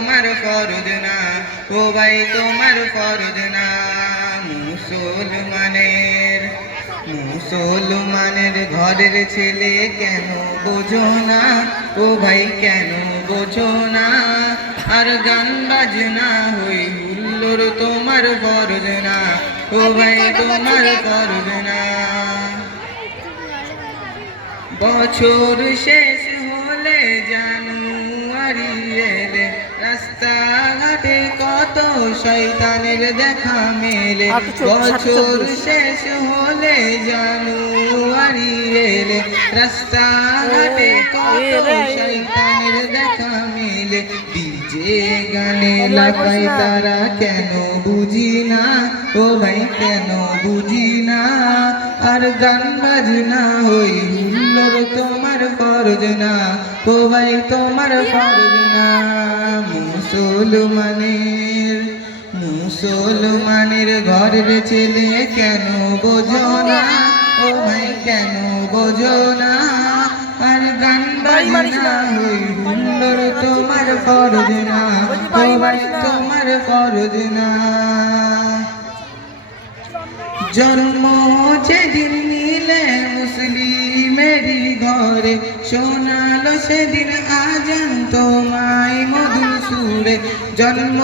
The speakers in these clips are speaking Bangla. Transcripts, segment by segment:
তোমার ফরজ না, ও ভাই তোমার ফরজ না। মুসলমানের ঘরের ছেলে কেন বোঝো না, ও ভাই কেন বোঝো না। আর গান বাজনা হই হুল্লোড় তোমার ফরজ না, ও ভাই তোমার ফরজ না। বছর শেষ হলে জানুয়ারি এলে রাস্তাঘাটে কত শয়তানের দেখা মেলে। বছর শেষ হলে জানুয়ারি এলে রাস্তাঘাটে কত শয়তানের দেখা মেলে। ডিজে গানে লাগাই তারা কেন বুঝি না, ও ভাই কেন বুঝি না। আর গান বাজনা হই হুল্লোড় তোমার ফরজ না, ও ভাই তোমার ফরজ না। মুসলমানের ঘরের ছেলে কেন বোঝো না, ও ভাই কেন বোঝো না। আর গান বাজনা হই হুল্লোড় তোমার ফরজ না, ও ভাই তোমার ফরজ না। জন্ম যেদিন নিলে মুসলিমেরই ঘরে শোনালো সেদিন আজান তোমায় মধুর সুরে। জন্ম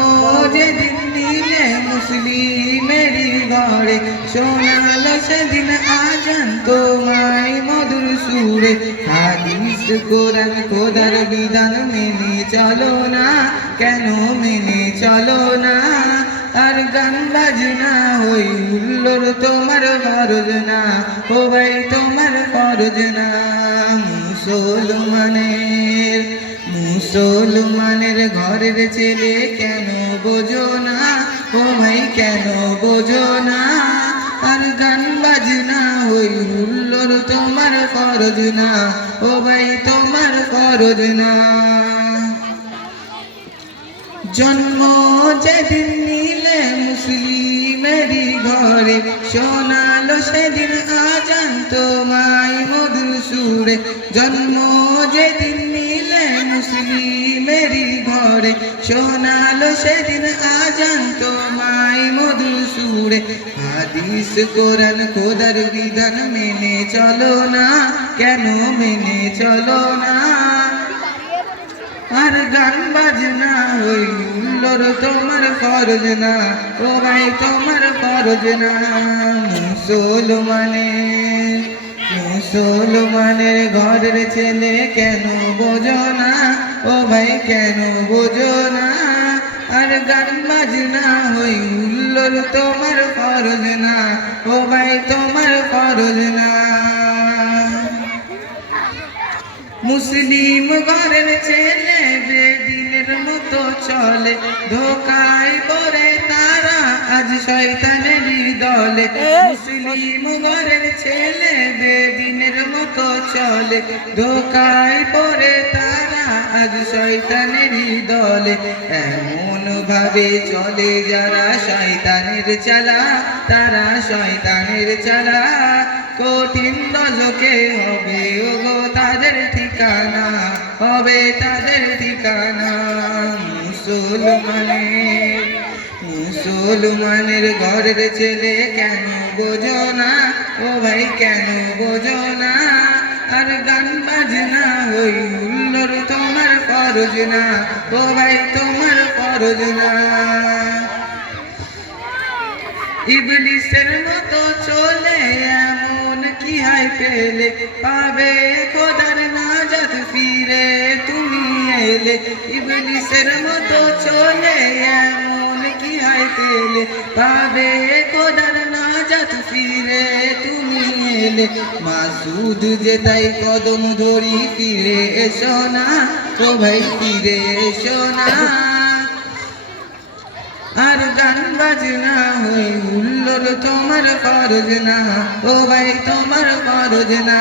যেদিন নিলে মুসলিমেরই ঘরে শোনালো সেদিন আজান তোমায় মধুর সুরে। হাদিস কোরআন খোদার বিধান মেনে চলো না, কেন মেনে চলো না। আর গান বাজনা হই হুল্লোড় তোমার ফরজ না, ও ভাই তোমার ফরজ না। মুসলমানের ঘরের ছেলে কেন বোঝো না, ও ভাই কেন বোঝো না। আর গান বাজনা হই হুল্লোড় তোমার ফরজ না, ও ভাই তোমার ফরজ না। জন্ম যেদিন নিলে মুসলিমেরই ঘরে শোনালো সেদিন আজান তোমায় মধুর সুরে। জন্ম যেদিন নিলে মুসলিমেরই ঘরে শোনালো সেদিন আজান তোমায় মধুর সুরে। হাদিস কোরআন খোদার বিধান মেনে চলো না, কেন মেনে চলো না। আর গান বাজনা হই হুল্লোড় তোমার ফরজ না, ও ভাই তোমার ফরজ না। মুসলমানের ঘরের ছেলে কেন বোঝো না, ও ভাই কেন বোঝো না। আর গান বাজনা হই হুল্লোড় তোমার ফরজ না, ও ভাই তোমার ফরজ না। মুসলিম ঘরের ছেলে বেদিনের মতো চলে, ধোকায় পড়ে তারা আজ শয়তানেরই দলে। মুসলিম ঘরের ছেলে বেদিনের মতো চলে, ধোকায় পড়ে তারা আজ শয়তানেরই দলে। এমন ভাবে চলে যারা শয়তানের চালা, তারা শয়তানের চালা। কঠিন দশকে হবে ওগো তাদের ঠিকানা, হবে তাদের ঠিকানা। মুসলমানের ঘরের ছেলে কেন বোঝো না, ও ভাই কেন বোঝো না। আর গান বাজনা হই হুল্লোড় তোমার ফরজ না, ও ভাই তোমার ফরজ না। ইবলিসের মতো চলে এমন কি হাই পেলে, পাবে খোদার নাজাত ফিরে তুমি এলে। ইবলিসের মতো চলে এমন কি হাই পেলে, পাবে খোদার নাজাত ফিরে তুমি এলে। মাসুদ যে তাই কদম ধরি ফিরে এসো না, ও ভাই ফিরে এসো না। আর গান বাজনা হই হুল্লোড় তোমার ফরজ না, ও ভাই তোমার ফরজ না।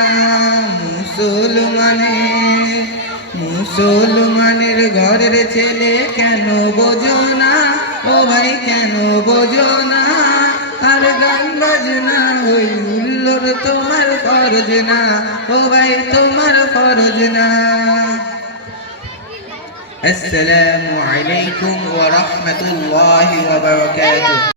মুসলমানের ঘরের ছেলে কেন বোঝো না, ও ভাই কেন বোঝো না। আর গান বাজনা হই হুল্লোড় তোমার ফরজ না, ও ভাই তোমার ফরজ না। আসসালামু আলাইকুম ওয়া রাহমাতুল্লাহি ওয়া বারাকাতুহু।